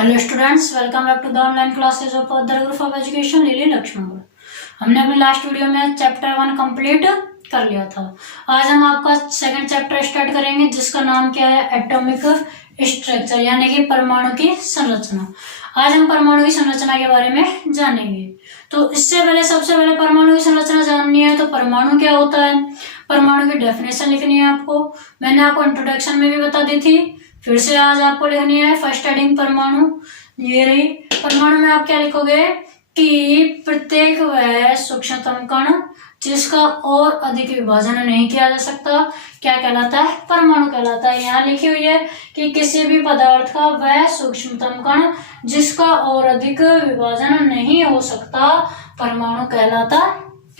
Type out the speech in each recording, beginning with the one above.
Hello students, welcome back to the online classes of other group of education Lily Laxman. हमने अपने last video में chapter 1 complete कर लिया था। आज हम आपका सेकंड चैप्टर स्टार्ट करेंगे जिसका नाम क्या है, एटॉमिक स्ट्रक्चर यानी कि परमाणु की संरचना। आज हम परमाणु की संरचना के बारे में जानेंगे। तो इससे पहले सबसे पहले परमाणु की संरचना जाननी है तो परमाणु क्या होता है, परमाणु की डेफिनेशन लिखनी है आपको। मैंने आपको इंट्रोडक्शन में भी बता दी थी, फिर से आज आपको लिखनी है फर्स्ट हेडिंग परमाणु। ये रही। परमाणु में आप क्या लिखोगे कि प्रत्येक वह सूक्ष्मतम कण जिसका और अधिक विभाजन नहीं किया जा सकता क्या कहलाता है, परमाणु कहलाता है। यहाँ लिखी हुई है कि किसी भी पदार्थ का वह सूक्ष्मतम कण जिसका और अधिक विभाजन नहीं हो सकता परमाणु कहलाता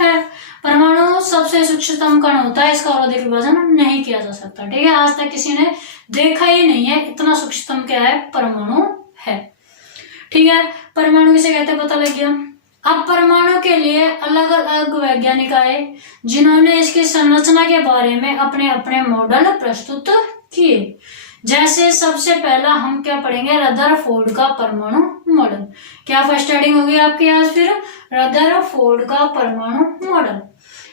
है। परमाणु सबसे सूक्ष्मतम कण होता है, इसका और अधिक विभाजन नहीं किया जा सकता। ठीक है, आज तक किसी ने देखा ही नहीं है इतना सूक्ष्मतम क्या है, परमाणु है। ठीक है, परमाणु किसे कहते हैं पता लग गया। अब परमाणु के लिए अलग अलग वैज्ञानिक आए जिन्होंने इसकी संरचना के बारे में अपने अपने मॉडल प्रस्तुत किए। जैसे सबसे पहला हम क्या पढ़ेंगे, रदरफोर्ड का परमाणु मॉडल। क्या फर्स्ट हेडिंग होगी आपकी आज, फिर रदरफोर्ड का परमाणु मॉडल।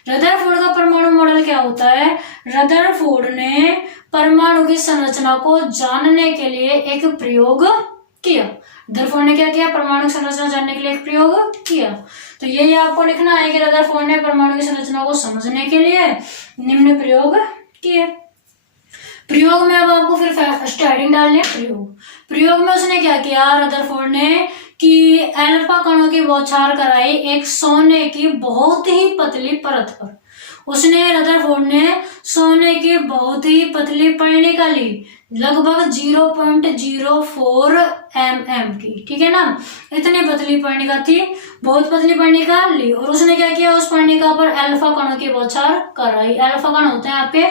रदरफोर्ड का परमाणु मॉडल क्या होता है, रदरफोर्ड ने परमाणु की संरचना को जानने के लिए एक प्रयोग किया। रदरफोर्ड ने क्या किया, परमाणु की संरचना जानने के लिए एक प्रयोग किया। तो यही आपको लिखना है कि रदरफोर्ड ने परमाणु की संरचना को समझने के लिए निम्न प्रयोग किए। प्रयोग में अब आपको फिर फर्स्ट हेडिंग डालनी है प्रयोग में उसने क्या किया, रदरफोर्ड ने कि अल्फा कणों की बौछार कराई एक सोने की बहुत ही पतली परत पर। उसने रदरफोर्ड ने सोने की बहुत ही पतली पर्णिका ली, लगभग 0.04 mm की। ठीक है ना, इतनी पतली पर्णिका थी, बहुत पतली पर्णिका ली और उसने क्या किया, उस पर्णिका पर अल्फा कणों की बौछार कराई। अल्फा कण होते हैं आपके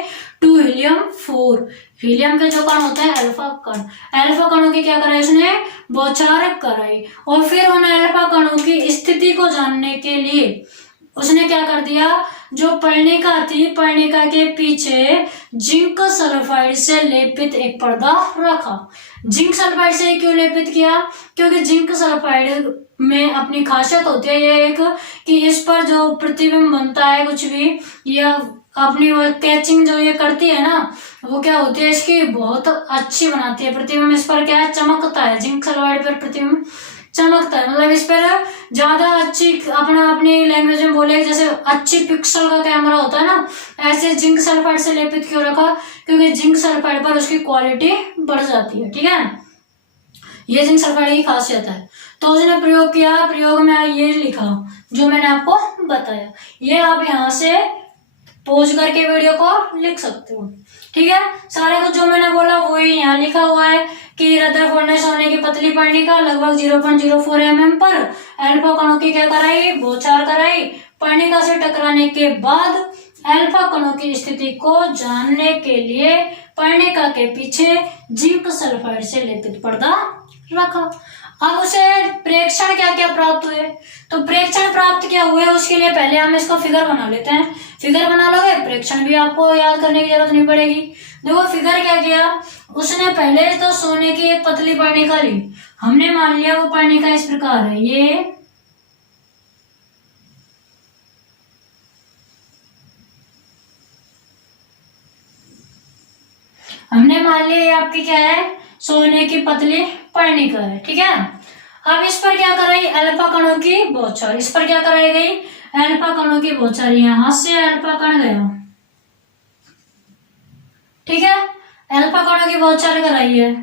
2 हीलियम 4, हीलियम के जो कण होते हैं अल्फा कण। अल्फा कणों की क्या कराई, उसने बौछार कराई और फिर उन अल्फा कणों की स्थिति को जानने के लिए उसने क्या कर दिया, जो पर्णिका थी पर्णिका के पीछे जिंक सल्फाइड से लेपित एक पर्दा रखा। जिंक सल्फाइड से क्यों लेपित किया, क्योंकि जिंक सल्फाइड में अपनी खासियत होती है ये एक कि इस पर जो प्रतिबिंब बनता है कुछ भी, या अपनी वो कैचिंग जो ये करती है ना, वो क्या होती है इसकी बहुत अच्छी बनाती है प्रतिबिंब। इस पर क्या है, चमकता है, जिंक सल्फाइड पर प्रतिबिंब चमकता है, मतलब इस पर ज्यादा अच्छी अपनी लैंग्वेज में बोले जैसे अच्छी पिक्सल का कैमरा होता है ना, ऐसे जिंक सल्फाइड से लेपित क्यों रखा, क्योंकि जिंक सल्फाइड पर उसकी क्वालिटी बढ़ जाती है। ठीक है, ये जिंक सल्फाइड की खासियत है। तो उसने प्रयोग किया, प्रयोग में ये लिखा जो मैंने आपको बताया, ये आप यहाँ से पॉज करके वीडियो को लिख सकते हो। ठीक है, सारे कुछ जो मैंने बोला वही यहाँ लिखा हुआ है कि रदरफोर्ड ने सोने की पतली पर्णिका लगभग 0.04 mm पर अल्फा कणों की क्या कराई, बौछार कराई। पर्णिका से टकराने के बाद अल्फा कणों की स्थिति को जानने के लिए पर्णिका के पीछे जिंक सल्फाइड से लेपित पर्दा रखा। अब उसे प्रेक्षण क्या क्या प्राप्त हुए, तो प्रेक्षण प्राप्त क्या हुए उसके लिए पहले हम इसको फिगर बना लेते हैं। फिगर बना लोगे, प्रेक्षण भी आपको याद करने की जरूरत नहीं पड़ेगी। देखो फिगर क्या किया, उसने पहले तो सोने की एक पतली पर्णिका ली। हमने मान लिया वो पर्णिका इस प्रकार है, ये हमने मान लिया ये आपकी क्या है, सोने की पतली पर्णिका है। ठीक है, अब इस पर क्या कराई, अल्फा कणों की बौछार। इस पर क्या कराई गई, अल्फा कणों की बौछार। यहां से अल्फा कण गया। ठीक है, अल्फा कणों की बौछार कराई है।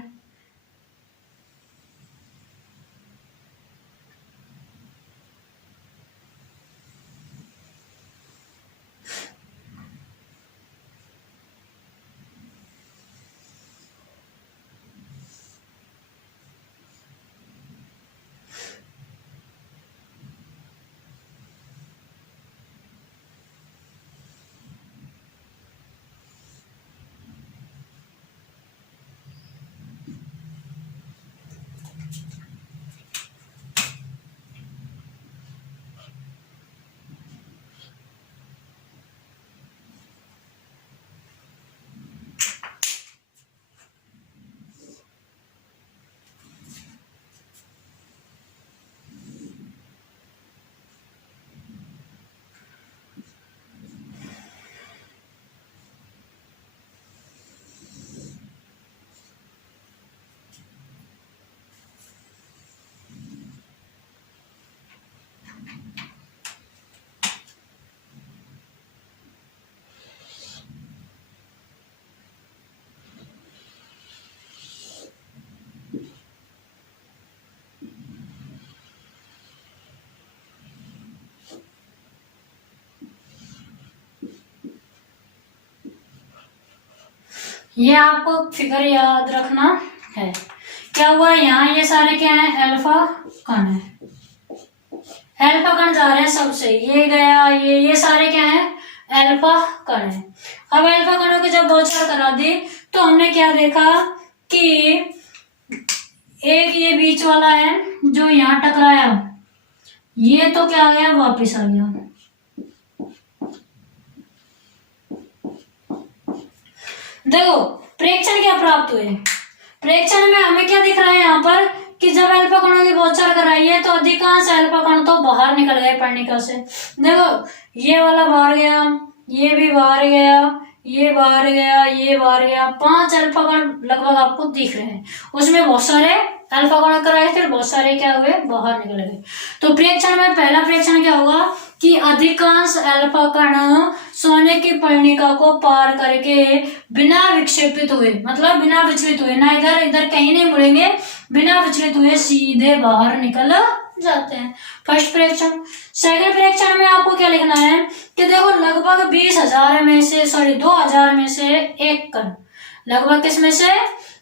ये आपको फिगर याद रखना है। क्या हुआ यहाँ, ये सारे क्या है, अल्फा कण है। अल्फा कण जा रहे हैं सबसे, ये गया, ये सारे क्या है, अल्फा कण है। अब अल्फा कणों की जब बौछार करा दी तो हमने क्या देखा कि एक ये बीच वाला है जो यहाँ टकराया, ये तो क्या आ गया, वापिस आ गया। देखो प्रेक्षण क्या प्राप्त हुए, प्रेक्षण में हमें क्या दिख रहा है यहाँ पर कि जब अल्फा कणों की बौछार कराई है तो अधिकांश अल्फा कण तो बाहर निकल गए पर्णिका से। देखो ये वाला बाहर गया, ये भी बाहर गया, ये बाहर गया, ये बाहर गया, 5 अल्फा कण लगभग आपको दिख रहे हैं। उसमें बहुत सारे अल्फा कण कराए थे, बहुत सारे क्या हुए, बाहर निकल गए। तो प्रेक्षण में पहला प्रेक्षण क्या होगा कि अधिकांश अल्फा कण सोने की पर्णिका को पार करके बिना विक्षेपित हुए, मतलब बिना विचलित हुए, ना इधर इधर कहीं नहीं मुड़ेंगे, बिना विचलित हुए सीधे बाहर निकल जाते हैं। फर्स्ट प्रेक्षण। सेकंड प्रेक्षण में आपको क्या लिखना है कि देखो लगभग 20,000 में से 2000 में से एक कण, लगभग किसमें से,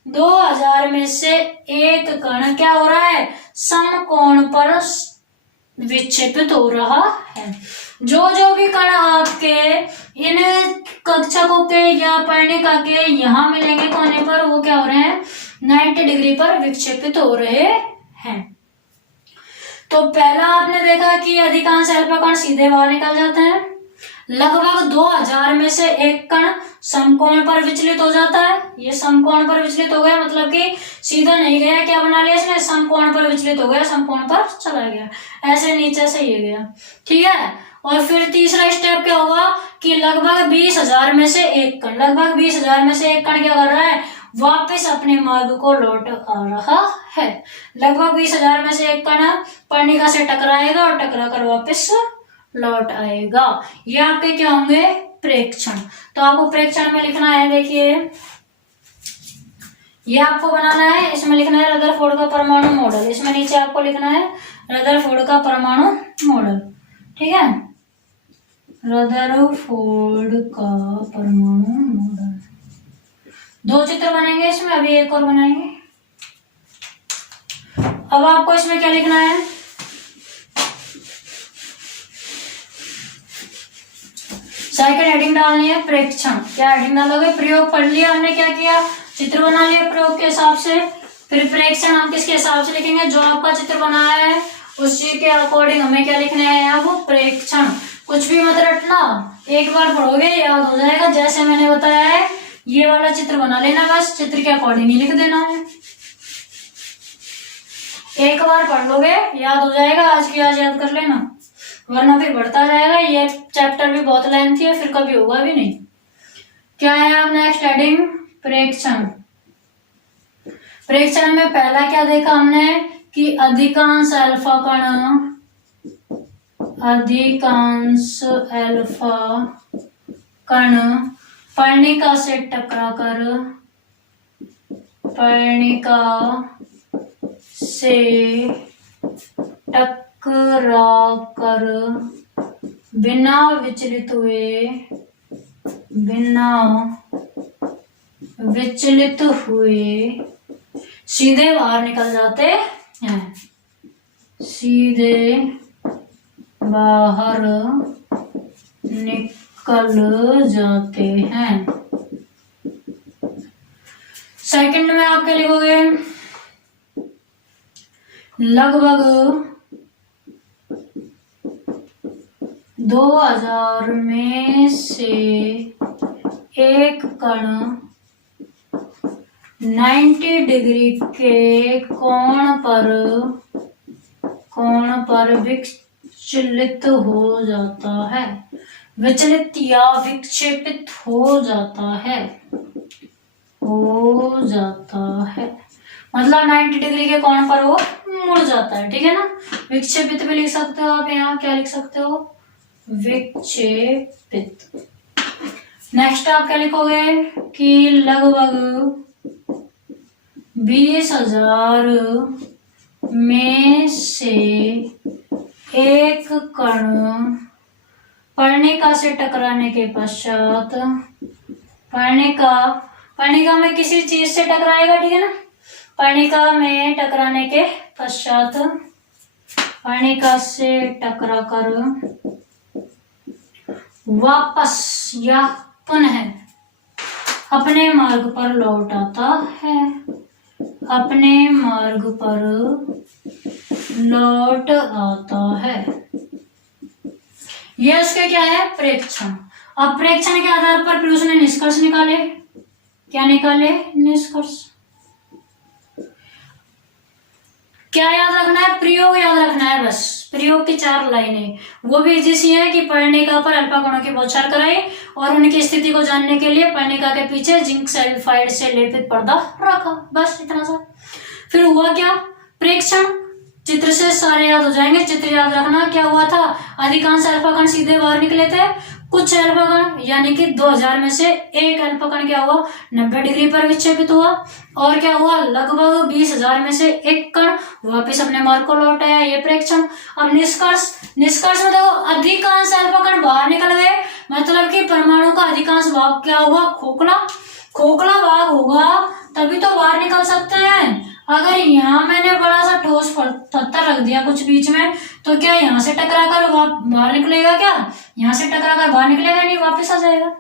2000 में से एक कण क्या हो रहा है, समकोण पर विक्षेपित हो रहा है। जो भी कण आपके इन कक्षकों के या पर्णिका के यहाँ मिलेंगे कोने पर, वो क्या हो रहे हैं, 90 डिग्री पर विक्षेपित हो रहे हैं। तो पहला आपने देखा कि अधिकांश अल्फा कण सीधे बाहर निकल जाते हैं। लगभग 2000 में से एक कण समकोण पर विचलित हो जाता है। ये समकोण पर विचलित हो गया, मतलब कि सीधा नहीं गया, क्या बना लिया इसने, समकोण पर विचलित हो गया, समकोण पर चला गया, ऐसे नीचे से ये गया, ठीक है। और फिर तीसरा स्टेप क्या हुआ कि लगभग 20,000 में से एक कण, लगभग 20,000 में से एक कण क्या कर रहा है, वापस अपने मार्ग को लौट आ रहा है। लगभग 20,000 में से एक कण पर्णिका से टकराएगा और टकरा कर वापस लौट आएगा। ये आपके क्या होंगे, प्रेक्षण। तो आपको प्रेक्षण में लिखना है, देखिए ये आपको बनाना है, इसमें लिखना है रदरफोर्ड का परमाणु मॉडल, इसमें नीचे आपको लिखना है रदरफोर्ड का परमाणु मॉडल, ठीक है, रदरफोर्ड का परमाणु मॉडल। 2 चित्र बनेंगे इसमें, अभी एक और बनाएंगे। अब आपको इसमें क्या लिखना है, सेकंड हेडिंग डालनी है प्रेक्षण। क्या हेडिंग डालोगे, प्रयोग पढ़ लिया हमने, क्या किया, चित्र बना लिया प्रयोग के हिसाब से। फिर प्रेक्षण हम किसके हिसाब से लिखेंगे, जो आपका चित्र बनाया है उसी के अकॉर्डिंग हमें क्या लिखना है, अब प्रेक्षण। कुछ भी मत रटना, एक बार पढ़ोगे याद हो जाएगा। जैसे मैंने बताया है ये वाला चित्र बना लेना, बस चित्र के अकॉर्डिंग ही लिख देना है, एक बार पढ़ लोगे याद हो जाएगा, आज की आज याद कर लेना, वरना फिर बढ़ता जाएगा। ये चैप्टर भी बहुत लेंथी है, फिर कभी होगा भी नहीं। क्या है अब नेक्स्ट हेडिंग, प्रेक्षण। प्रेक्षण में पहला क्या देखा हमने कि अधिकांश अल्फा कण पर्णिका से टकराकर बिना विचलित हुए सीधे बाहर निकल जाते हैं, सीधे बाहर निकल जाते हैं। सेकंड में आप क्या लिखोगे, लगभग 2000 में से एक कण 90 डिग्री के कोण पर विचलित हो जाता है, विचलित या विक्षेपित हो जाता है, मतलब 90 डिग्री के कोण पर वो मुड़ जाता है, ठीक है ना। विक्षेपित भी लिख सकते हो आप, यहाँ क्या लिख सकते हो, विक्षेपित। नेक्स्ट आप क्या लिखोगे कि लगभग 20,000 में से एक कण पर्णिका से टकराने के पश्चात पर्णिका में किसी चीज से टकराएगा, ठीक है ना। पर्णिका में टकराने के पश्चात पर्णिका से टकराकर वापस या पुनः अपने मार्ग पर लौट आता है, अपने मार्ग पर लौट आता है। यह उसके क्या है, प्रेक्षण। अब प्रेक्षण के आधार पर फिर उसने निष्कर्ष निकाले। क्या निकाले, निष्कर्ष। क्या याद रखना है, प्रयोग याद रखना है बस। प्रयोग की 4 लाइनें, वो भी जैसी है कि पर्णिका पर अल्फा कणों की बौछार कराई और उनकी स्थिति को जानने के लिए पर्णिका के पीछे जिंक सल्फाइड से लेपित पर्दा रखा, बस इतना सा। फिर हुआ क्या, प्रेक्षण। चित्र से सारे याद हो जाएंगे, चित्र याद रखना। क्या हुआ था, अधिकांश अल्फा कण सीधे बाहर निकले थे, कुछ अल्फा कण यानी कि 2000 में से एक अल्फा कण क्या हुआ, 90 डिग्री पर विक्षेपित हुआ। और क्या हुआ, लगभग 20,000 में से एक कण वापिस अपने मार्ग को लौट आया। ये प्रेक्षण। अब निष्कर्ष। निष्कर्ष में देखो, अधिकांश अल्फा कण बाहर निकल गए, मतलब कि परमाणु का अधिकांश भाग क्या हुआ, खोखला। खोखला भाग होगा तभी तो बाहर निकल सकते हैं। अगर यहाँ मैंने बड़ा सा ठोस पत्थर रख दिया कुछ बीच में, तो क्या यहाँ से टकरा कर बाहर निकलेगा, क्या यहाँ से टकरा कर बाहर निकलेगा, नहीं, वापस आ जाएगा।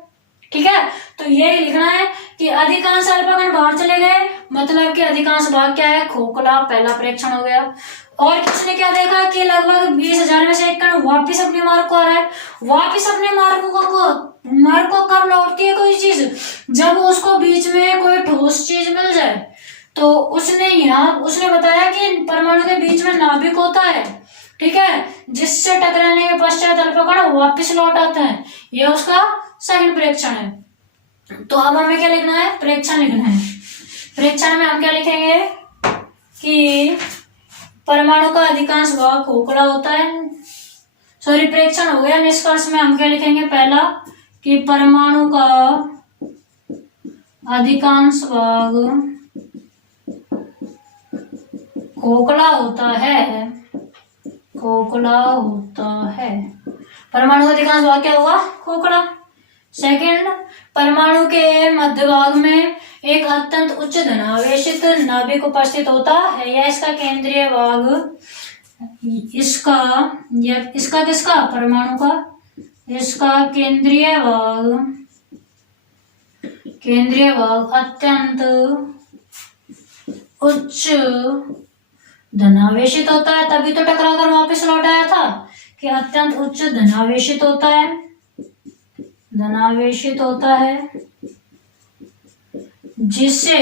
ठीक है, तो ये लिखना है कि अधिकांश अल्फा कण बाहर चले गए, मतलब कि अधिकांश भाग क्या है, खोखला। पहला प्रेक्षण हो गया। और किसने क्या देखा कि लगभग 20,000 में से एक कण वापिस अपने मार्ग को आ रहा है। वापिस अपने मार्ग को कब लौटती है कोई चीज, जब उसको बीच में कोई ठोस चीज मिल जाए। तो उसने बताया कि परमाणु के बीच में नाभिक होता है, ठीक है, जिससे टकराने के पश्चात अल्फा कण वापिस लौट आते हैं। यह उसका सेकंड प्रेक्षण है। तो अब हमें क्या लिखना है, प्रेक्षण लिखना है। प्रेक्षण में हम क्या लिखेंगे कि परमाणु का अधिकांश भाग खोखला होता है। सॉरी, प्रेक्षण हो गया। निष्कर्ष में हम क्या लिखेंगे, पहला कि परमाणु का अधिकांश भाग खोखला होता है, खोखला होता है। परमाणु का अधिकांश भाग क्या हुआ, खोखला। सेकंड, परमाणु के मध्य भाग में एक अत्यंत उच्च धनावेशित नाभिक उपस्थित होता है। यह इसका केंद्रीय भाग, इसका किसका, परमाणु का, इसका केंद्रीय भाग अत्यंत उच्च धनावेशित होता है। तभी तो टकरा कर वापस लौट आया था कि अत्यंत उच्च धनावेशित होता है, धनावेशित होता है, जिसे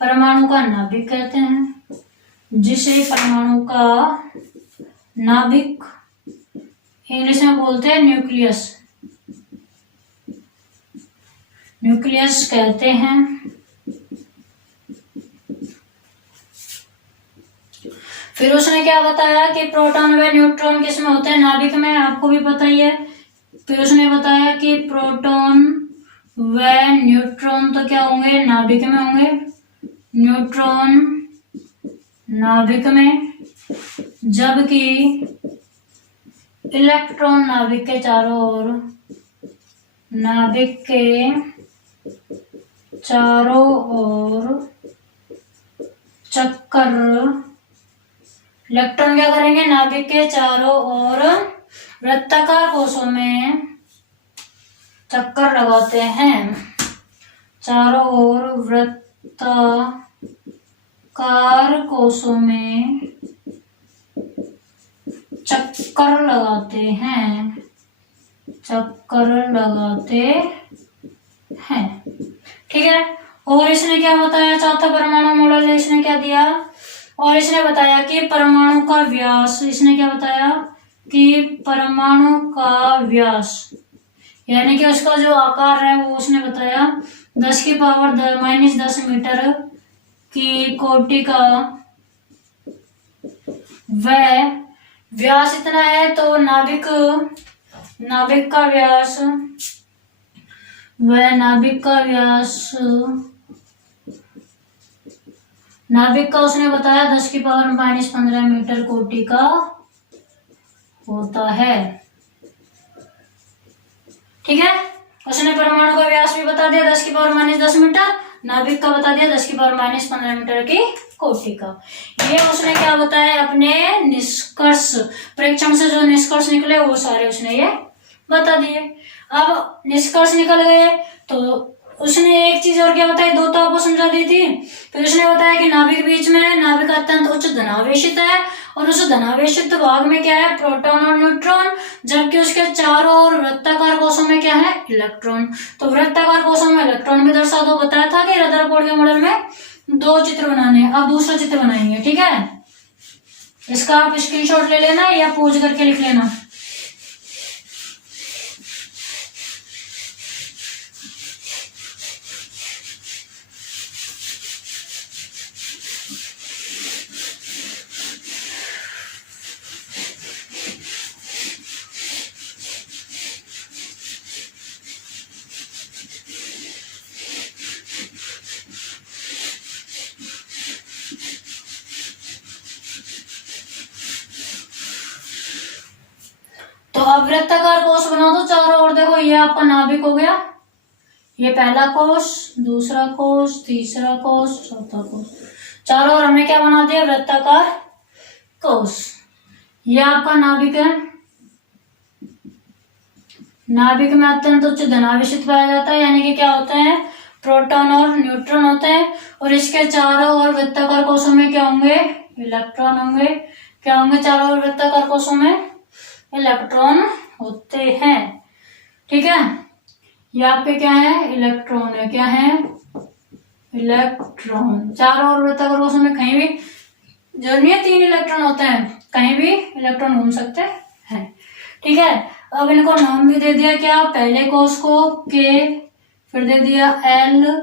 परमाणु का नाभिक कहते हैं, जिसे परमाणु का नाभिक इंग्लिश में बोलते हैं न्यूक्लियस, न्यूक्लियस कहते हैं। फिर उसने क्या बताया कि प्रोटॉन व न्यूट्रॉन किसमें होते हैं, नाभिक में, आपको भी पता ही है। फिर उसने बताया कि प्रोटॉन व न्यूट्रॉन तो क्या होंगे, नाभिक में होंगे, न्यूट्रॉन नाभिक में, जबकि इलेक्ट्रॉन नाभिक के चारों ओर, नाभिक के चारों ओर चक्कर, इलेक्ट्रॉन क्या करेंगे, नाभिक के चारों ओर वृत्ताकार कोशों में चक्कर लगाते हैं, चारों ओर वृत्ताकार कोशों में चक्कर लगाते हैं, चक्कर लगाते हैं। ठीक है, और इसने क्या बताया, चौथा परमाणु मॉडल इसने क्या दिया, और इसने बताया कि परमाणु का व्यास, इसने क्या बताया कि परमाणु का व्यास यानी कि उसका जो आकार है वो उसने बताया 10 की पावर -10 मीटर की कोटि का, वह व्यास इतना है। तो नाभिक का व्यास, वह नाभिक का उसने बताया 10 की पावर -15 मीटर कोटि का होता है। ठीक है, उसने परमाणु का व्यास भी बता दिया 10⁻⁻10 मीटर, नाभिक का बता दिया 10⁻⁻15 मीटर की कोटि का। ये उसने क्या बताया, अपने निष्कर्ष परीक्षण से जो निष्कर्ष निकले वो सारे उसने ये बता दिए। अब निष्कर्ष निकल गए तो उसने एक चीज और क्या बताई, दो तो आपको समझा दी थी। फिर उसने बताया कि नाभिक बीच में है, नाभिक अत्यंत उच्च धनावेशित है और उस धनावेशित भाग में क्या है, प्रोटॉन और न्यूट्रॉन, जबकि उसके चारों ओर वृत्ताकार कोशों में क्या है, इलेक्ट्रॉन। तो वृत्ताकार कोशों में इलेक्ट्रॉन भी दर्शा दो, बताया था कि रदरफोर्ड के मॉडल में दो चित्र बनाने हैं। अब दूसरा चित्र बनाएंगे, ठीक है। इसका आप स्क्रीनशॉट ले लेना या पोज करके लिख लेना। तो अब वृत्ताकार कोश बना दो चारों ओर। देखो ये आपका नाभिक हो गया, ये पहला कोश, दूसरा कोश, तीसरा कोश, चौथा कोश, चारों ओर हमने क्या बना दिया, वृत्ताकार कोश। ये आपका नाभिक है, नाभिक में अत्यंत उच्च धनावेशित पाया जाता है, यानी कि क्या होते हैं, प्रोटॉन और न्यूट्रॉन होते हैं। और इसके चारों ओर वृत्ताकार कोशों में क्या होंगे, इलेक्ट्रॉन होंगे। क्या होंगे, चारों ओर वृत्ताकार कोशों में इलेक्ट्रॉन होते हैं, ठीक है। यहाँ पे क्या है, इलेक्ट्रॉन है, क्या है, इलेक्ट्रॉन। चारों ओर वृत्ताकार कोशों में कहीं भी जरूरी नहीं है 3 इलेक्ट्रॉन होते हैं, कहीं भी इलेक्ट्रॉन घूम सकते हैं, ठीक है। अब इनको नाम भी दे दिया, क्या, पहले कोश को के, फिर दे दिया एल,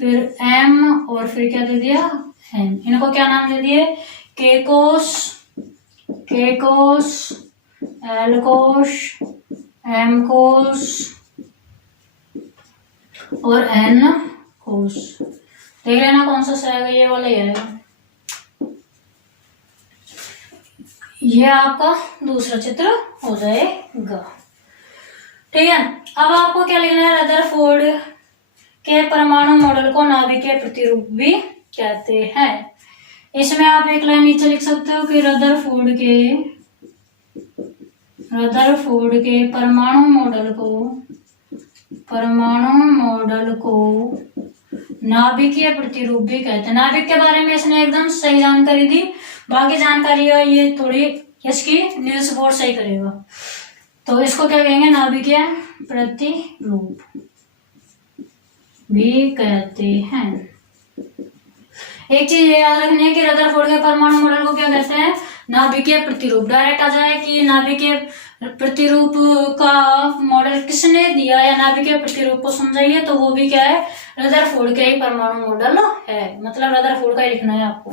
फिर एम और फिर क्या दे दिया, एन। इनको क्या नाम दे दिए, के कोश, एल कोश, एम कोश और एन कोश। देख लेना कौन सा सही आएगा, ये वाला ही आएगा। ये आपका दूसरा चित्र हो जाएगा, ठीक है। अब आपको क्या लिखना है, रदरफोर्ड के परमाणु मॉडल को नाभिकीय प्रतिरूप भी कहते हैं। इसमें आप एक लाइन नीचे लिख सकते हो कि रदरफोर्ड के परमाणु मॉडल को नाभिकीय प्रतिरूप भी कहते हैं। नाभिक के बारे में इसने एकदम सही जानकारी दी, बाकी जानकारी है ये थोड़ी इसकी न्यूज बोर्ड सही करेगा। तो इसको क्या कहेंगे, नाभिकीय प्रतिरूप भी कहते हैं। एक चीज ये याद रखनी है कि रदरफोर्ड के परमाणु मॉडल को क्या कहते हैं, नाभिकीय प्रतिरूप। डायरेक्ट आ जाए कि नाभिकीय प्रतिरूप का मॉडल किसने दिया या नाभिकीय प्रतिरूप को समझाइए, तो वो भी क्या है, रदरफोर्ड के ही परमाणु मॉडल है। मतलब रदरफोर्ड का ही लिखना है आपको।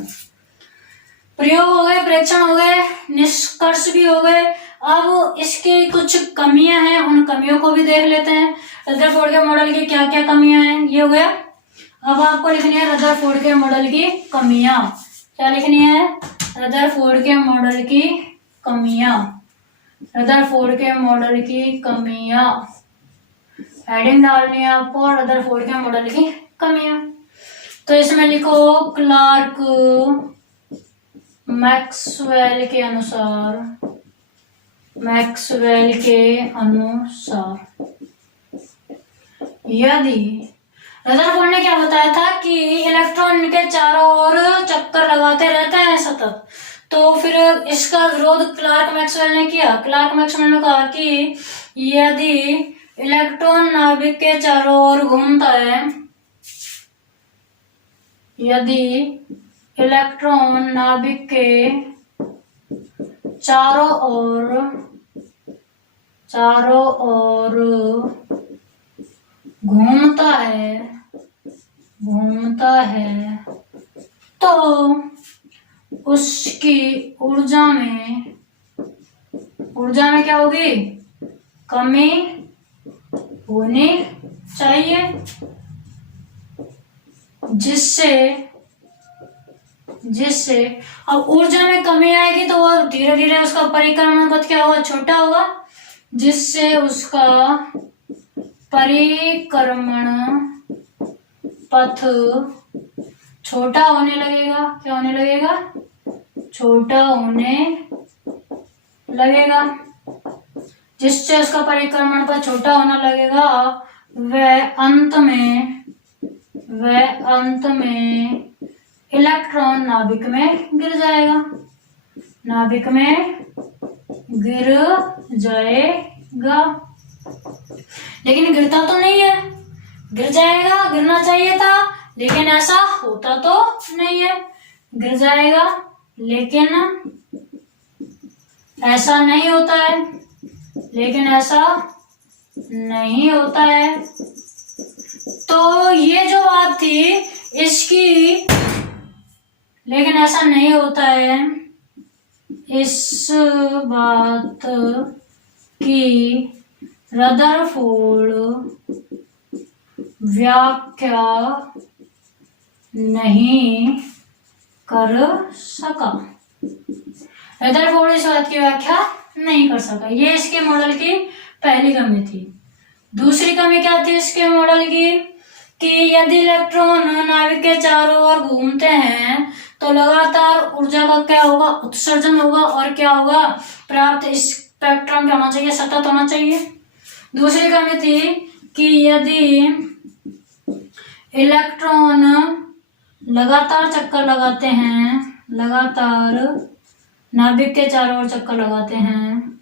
प्रयोग हो गए, परीक्षण हो गए, निष्कर्ष भी हो गए। अब इसकी कुछ कमियां हैं, उन कमियों को भी देख लेते हैं। रदरफोर्ड के मॉडल की क्या क्या कमियां हैं, ये हो गया। अब आपको लिखनी है रदरफोर्ड के मॉडल की कमियां। क्या लिखनी है, रदरफोर्ड के मॉडल की कमियां। रदरफोर्ड के मॉडल की कमियां हेडिंग डालनी है आपको, रदरफोर्ड के मॉडल की कमियां। तो इसमें लिखो, क्लार्क मैक्सवेल के अनुसार यदि रदरफोर्ड ने क्या बताया था कि इलेक्ट्रॉन के चारों ओर चक्कर लगाते रहते हैं सतत, तो फिर इसका विरोध क्लार्क मैक्सवेल ने किया। क्लार्क मैक्सवेल ने कहा कि यदि इलेक्ट्रॉन नाभिक के चारों ओर घूमता है, यदि इलेक्ट्रॉन नाभिक के चारों ओर घूमता है तो उसकी ऊर्जा में क्या होगी, कमी होनी चाहिए, जिससे अब ऊर्जा में कमी आएगी तो वो धीरे धीरे उसका परिक्रमण पथ क्या होगा, छोटा होगा, जिससे उसका परिक्रमण पथ छोटा होने लगेगा। क्या होने लगेगा? छोटा होने लगेगा। जिससे उसका परिक्रमण पथ छोटा होने लगेगा वह अंत में इलेक्ट्रॉन नाभिक में गिर जाएगा। नाभिक में गिर जाएगा। लेकिन गिरता तो नहीं है। गिर जाएगा, गिरना चाहिए था, लेकिन ऐसा होता तो नहीं है। गिर जाएगा लेकिन ऐसा नहीं होता है। लेकिन ऐसा नहीं होता है। तो ये जो बात थी इसकी, लेकिन ऐसा नहीं होता है, इस बात की रदरफोर्ड व्याख्या नहीं कर सका। रदरफोर्ड इस बात की व्याख्या नहीं कर सका। ये इसके मॉडल की पहली कमी थी। दूसरी कमी क्या थी इसके मॉडल की कि यदि इलेक्ट्रॉन नाभिक के चारों ओर घूमते हैं तो लगातार ऊर्जा का क्या होगा? उत्सर्जन होगा। और क्या होगा? प्राप्त स्पेक्ट्रम क्या होना चाहिए? सतत होना चाहिए। दूसरी कमी थी कि यदि इलेक्ट्रॉन लगातार चक्कर लगाते हैं, लगातार नाभिक के चारों ओर चक्कर लगाते हैं,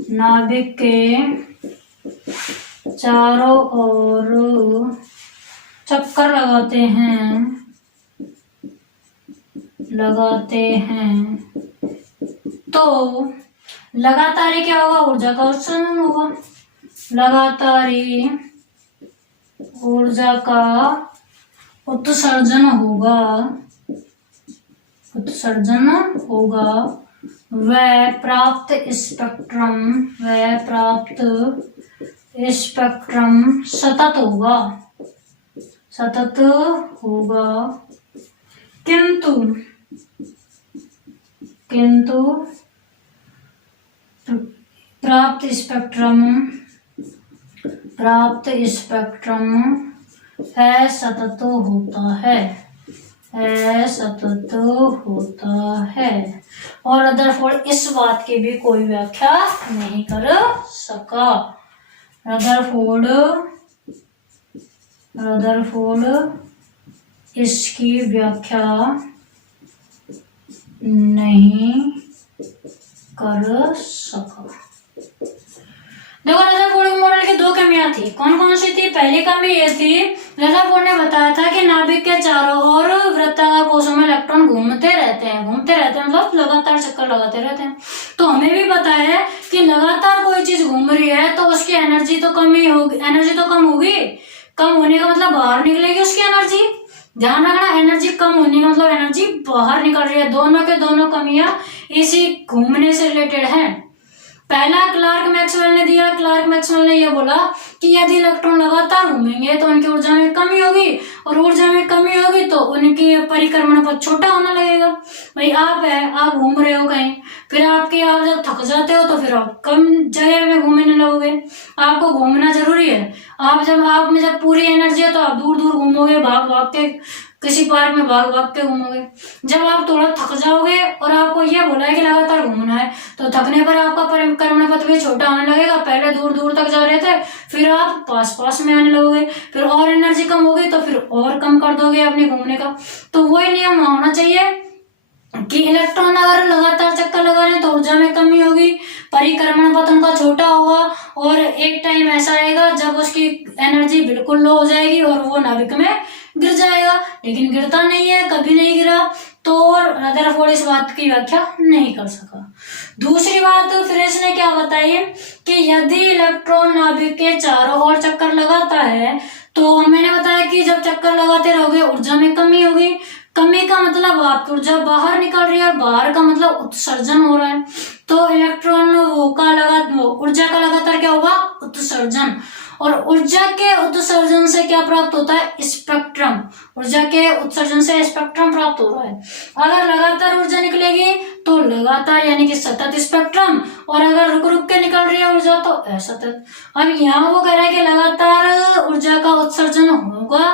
नाभिक के चारों ओर चक्कर लगाते हैं तो लगातार ही क्या होगा? ऊर्जा का उत्सर्जन होगा। लगातार ही ऊर्जा का उत्सर्जन होगा। वह प्राप्त स्पेक्ट्रम सतत होगा। किंतु प्राप्त स्पेक्ट्रम असतत होता है। और रदरफोर्ड इस बात की भी कोई व्याख्या नहीं कर सका। रदरफोर्ड इसकी व्याख्या नहीं कर सका। देखो, रदरफोर्ड मॉडल की दो कमियां थी। कौन कौन सी थी? पहली कमी ये थी, रदरफोर्ड ने बताया था कि नाभिक के चारों ओर वृत्ताकार कोशों में इलेक्ट्रॉन घूमते रहते हैं मतलब लगातार चक्कर लगाते रहते हैं। तो हमें भी पता है कि लगातार कोई चीज घूम रही है तो उसकी एनर्जी तो कम होगी। कम होने का मतलब बाहर निकलेगी उसकी एनर्जी। ध्यान रखना, एनर्जी कम होने का मतलब एनर्जी बाहर निकल रही है। दोनों के दोनों कमियां इसी घूमने से रिलेटेड हैं। पहला क्लार्क मैक्सवेल ने दिया। क्लार्क मैक्सवेल ने यह बोला कि यदि इलेक्ट्रॉन लगातार घूमेंगे तो उनकी ऊर्जा में कमी होगी, और ऊर्जा में कमी होगी तो उनकी परिक्रमण पथ छोटा होने लगेगा। भाई आप घूम रहे हो कहीं, फिर आप जब थक जाते हो तो फिर आप कम जगह में घूमने लगोगे। आपको घूमना जरूरी है। आप में जब पूरी एनर्जी है तो आप दूर दूर घूमोगे, भाग भाग के, किसी पार्क में भाग भाग के घूमोगे। जब आप थोड़ा थक जाओगे और आपको यह बोला है कि लगातार घूमना है, तो थकने पर आपका परिक्रमण पथ भी छोटा होने लगेगा। पहले दूर दूर तक जा रहे थे, फिर आप पास पास में आने लगोगे। फिर और एनर्जी कम होगी तो फिर और कम कर दोगे अपने घूमने का। तो वही नियम होना चाहिए कि इलेक्ट्रॉन अगर लगातार चक्कर लगा रहे हैं तो ऊर्जा में कमी होगी, परिक्रमण पथ उनका छोटा होगा, और एक टाइम ऐसा आएगा जब उसकी एनर्जी बिल्कुल लो हो जाएगी और वो नाभिक में गिर जाएगा। लेकिन गिरता नहीं है, कभी नहीं गिरा, तो रदरफोर्ड इस बात की व्याख्या नहीं कर सका। दूसरी बात फिर इसने क्या बताई कि यदि इलेक्ट्रॉन नाभिक के चारों ओर चक्कर लगाता है तो मैंने बताया कि जब चक्कर लगाते रहोगे ऊर्जा में कमी होगी। कमी का मतलब आपकी ऊर्जा बाहर निकल रही है, और बाहर का मतलब उत्सर्जन हो रहा है। तो इलेक्ट्रॉन ऊर्जा का लगातार क्या होगा? उत्सर्जन। और ऊर्जा के उत्सर्जन से क्या प्राप्त होता है? स्पेक्ट्रम। ऊर्जा के उत्सर्जन से स्पेक्ट्रम प्राप्त हो रहा है। अगर लगातार ऊर्जा निकलेगी तो लगातार यानी कि सतत स्पेक्ट्रम, और अगर रुक रुक के निकल रही है ऊर्जा तो असतत। अब यहाँ वो कह रहा है कि लगातार ऊर्जा का उत्सर्जन होगा,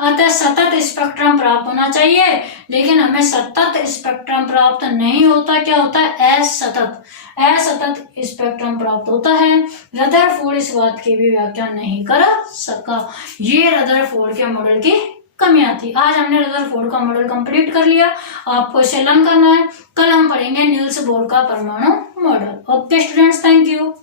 अतः सतत स्पेक्ट्रम प्राप्त होना चाहिए, लेकिन हमें सतत स्पेक्ट्रम प्राप्त नहीं होता, क्या होता है, असतत स्पेक्ट्रम प्राप्त होता है। रदरफोर्ड इस बात की भी व्याख्या नहीं कर सका। ये रदरफोर्ड के मॉडल की कमियां थी। आज हमने रदरफोर्ड का मॉडल कंप्लीट कर लिया, आपको इसे लर्न करना है। कल हम पढ़ेंगे नील्स बोर का परमाणु model. Okay students, thank you.